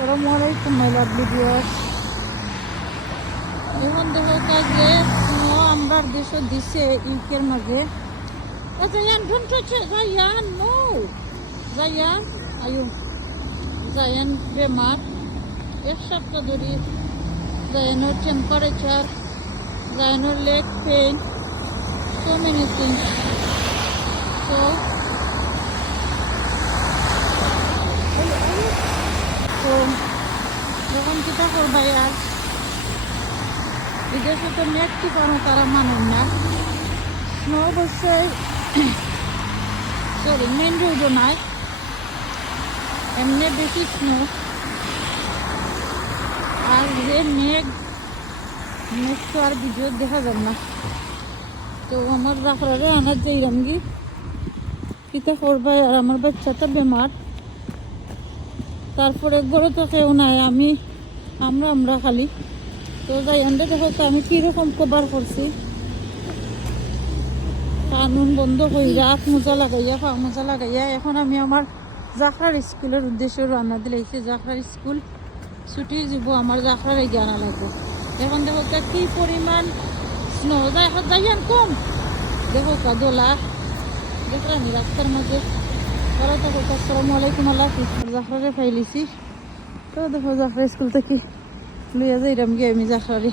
আসসালামু আলাইকুম my lovely viewers. এখন দেখো কাজে আমরা দেশ দিছে ইউকের মাঝে জায়ান ঢুনছে জায়ান নো জায়ান আয়ু জায়ান বেমার এক সপ্তাহ ধরে জায়ানোর টেম্পারেচার জায়ানোর leg pain so many things so তো যখন কিতা করবাই আর বিদেশে তো নেট টিপানো তারা মানুষ না স্নো অবশ্যই সরি মেন রোডও নাই এমনি বেশি স্নো আর যে মেঘ তো আর ভিডিও দেখা যাবে না। তো আমার রাখলে আনার যাইলাম কি কিতা করবাই আর আমার বাচ্চাটা বেমার তারপরে গড়ে তো কেউ নাই আমরা খালি তো যাই আনতে দেখো তো আমি কীরকম কভার করছি কানুন বন্ধ হয়ে রাত মোজা লাগাইয়া পা মোজা লাগাইয়া এখন আমি আমার জাখরার স্কুলের উদ্দেশ্যে রান্না দিলাইছি। জাখরার স্কুল ছুটি যাব আমার জাখরার এগিয়ে আনা লাগবে। এখন দেখো তা কী পরিমাণ স্নো যায় এখন যাইয়ান কম দেখো কা দোলা দেখলাম রাস্তার মাঝে ওরা তো আসসালামু আলাইকুম আল্লাহ জাখরারে ফাইলিছি। তো দেখো জাখরা স্কুল থেকে লইয়া যাইলাম গিয়ে আমি জাখরারে